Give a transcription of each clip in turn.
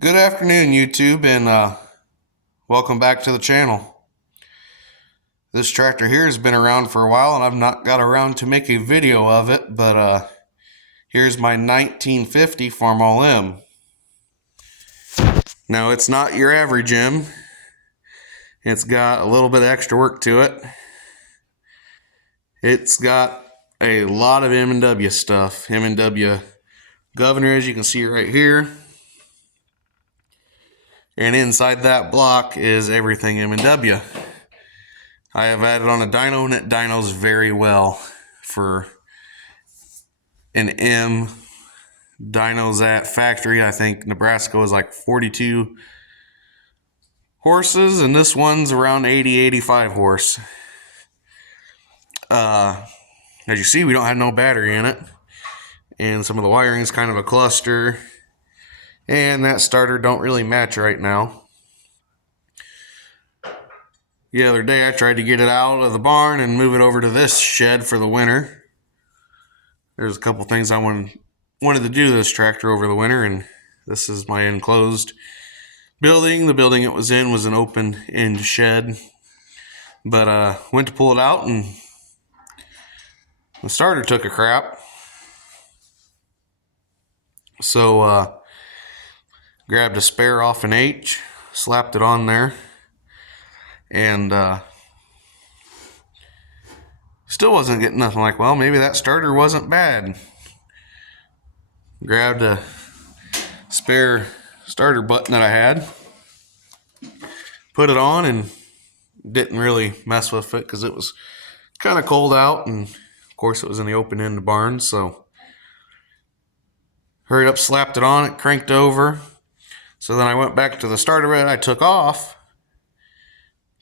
Good afternoon, YouTube, and welcome back to the channel. This tractor here has been around for a while, and I've not got around to make a video of it, but here's my 1950 Farmall M. Now, it's not your average M. It's got a little bit of extra work to it. It's got a lot of M&W stuff. M&W governor, as you can see right here. And inside that block is everything M&W. I have added on a dyno, and it dynos very well for an M. Dynos at factory, I think Nebraska was like 42 horses, and this one's around 80-85 horse. As you see, we don't have no battery in it, and some of the wiring is kind of a cluster, and that starter don't really match right now. The other day I tried to get it out of the barn and move it over to this shed for the winter. There's a couple things I wanted to do to this tractor over the winter, and this is my enclosed building. The building it was in was an open end shed, but went to pull it out and the starter took a crap. So grabbed a spare off an H, slapped it on there, and still wasn't getting nothing. Like, well, maybe that starter wasn't bad. Grabbed a spare starter button that I had, put it on, and didn't really mess with it because it was kind of cold out, and of course it was in the open end barn. So hurried up, slapped it on, it cranked over. So then I went back to the starter bed I took off,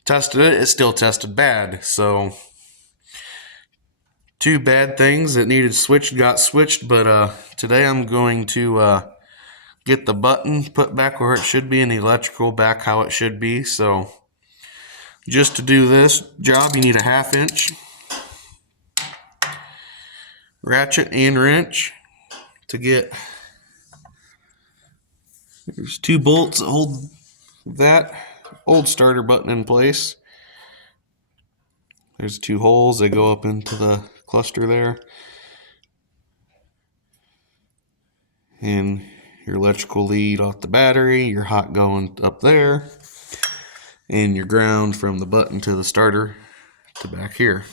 tested it. It still tested bad. So two bad things that needed switched got switched, but today I'm going to get the button put back where it should be and the electrical back how it should be. So just to do this job, you need a 1/2 inch ratchet and wrench to get. There's 2 bolts that hold that old starter button in place. There's 2 holes that go up into the cluster there. And your electrical lead off the battery, your hot going up there, and your ground from the button to the starter to back here.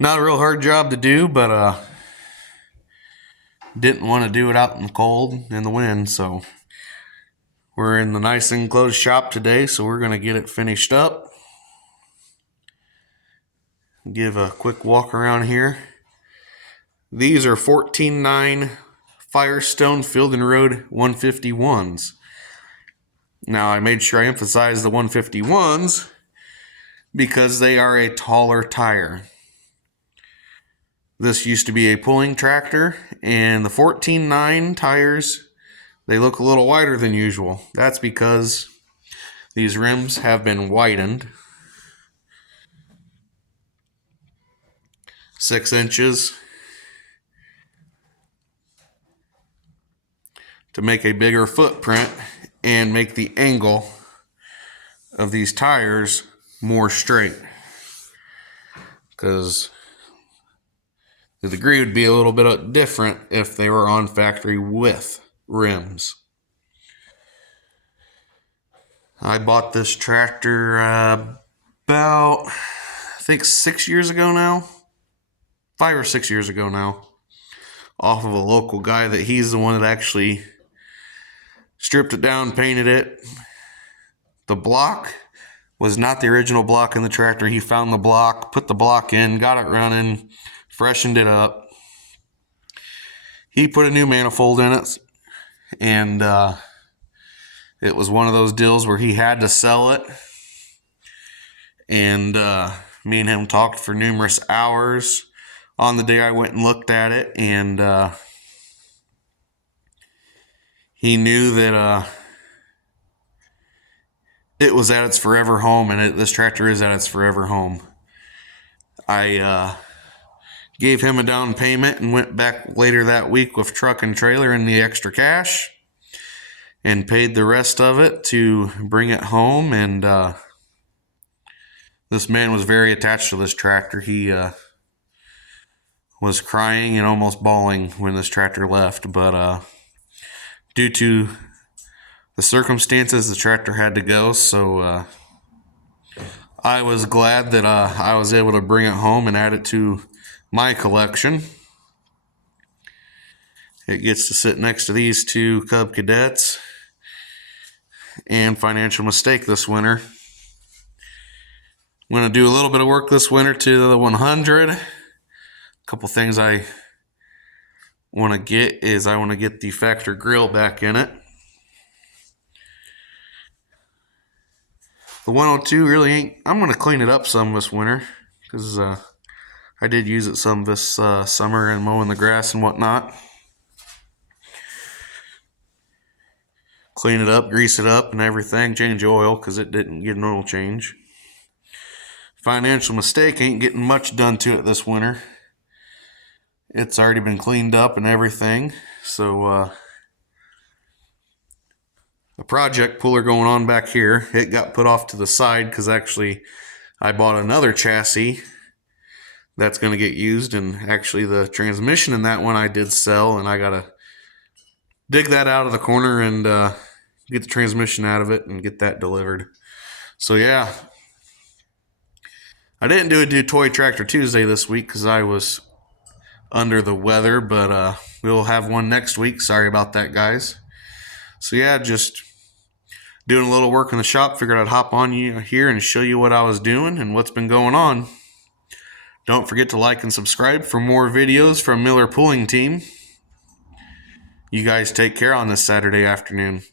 Not a real hard job to do, but didn't want to do it out in the cold and the wind, so we're in the nice enclosed shop today, so we're going to get it finished up. Give a quick walk around here. These are 14.9 Firestone Field and Road 151s. Now, I made sure I emphasize the 151s because they are a taller tire. This used to be a pulling tractor, and the 14.9 tires, they look a little wider than usual. That's because these rims have been widened 6 inches to make a bigger footprint and make the angle of these tires more straight, because the degree would be a little bit different if they were on factory with rims. I bought this tractor about, I think 6 years ago now, 5 or 6 years ago now, off of a local guy that he's the one that actually stripped it down, painted it. The block was not the original block in the tractor. He found the block, put the block in, got it running, freshened it up. He put a new manifold in it, and it was one of those deals where he had to sell it. And me and him talked for numerous hours on the day I went and looked at it, and he knew that it was at its forever home, and this tractor is at its forever home. I gave him a down payment and went back later that week with truck and trailer and the extra cash. and paid the rest of it to bring it home. And this man was very attached to this tractor. He was crying and almost bawling when this tractor left, but due to the circumstances, the tractor had to go. So I was glad that I was able to bring it home and add it to my collection. It gets to sit next to these two Cub Cadets and Financial Mistake this winter. I'm going to do a little bit of work this winter to the 100. A couple things I want to get is I want to get the factor grill back in it. The 102 really ain't. I'm going to clean it up some this winter because I did use it some this summer and mowing the grass and whatnot. Clean it up, grease it up and everything, change oil because it didn't get an oil change. Financial Mistake ain't getting much done to it this winter. It's already been cleaned up and everything. So a project puller going on back here. It got put off to the side because actually I bought another chassis that's going to get used, and actually the transmission in that one I did sell, and I got to dig that out of the corner and get the transmission out of it and get that delivered. So yeah, I didn't do Toy Tractor Tuesday this week because I was under the weather, but we'll have one next week. Sorry about that, guys. So yeah, just doing a little work in the shop. Figured I'd hop on you here and show you what I was doing and what's been going on. Don't forget to like and subscribe for more videos from Miller Pulling Team. You guys take care on this Saturday afternoon.